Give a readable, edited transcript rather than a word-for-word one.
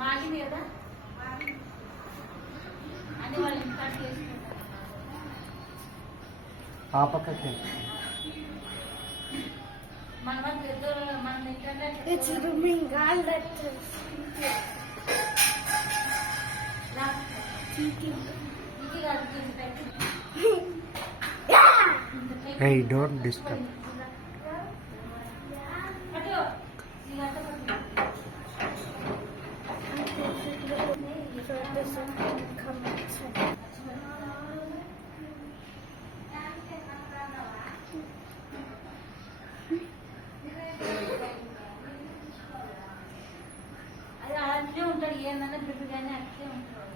మాగింది కదా అని వాళ్ళు ఇంపార్ట్ చేసుకుంటారు. ఆ పక్కకి మన పెద్దోళ్ళు మన internet It's doing all that. Hey, don't disturb. అది అట్లే ఉంటారు, ఏందన్నా బిడ్డ కానీ అట్లే ఉంటారు.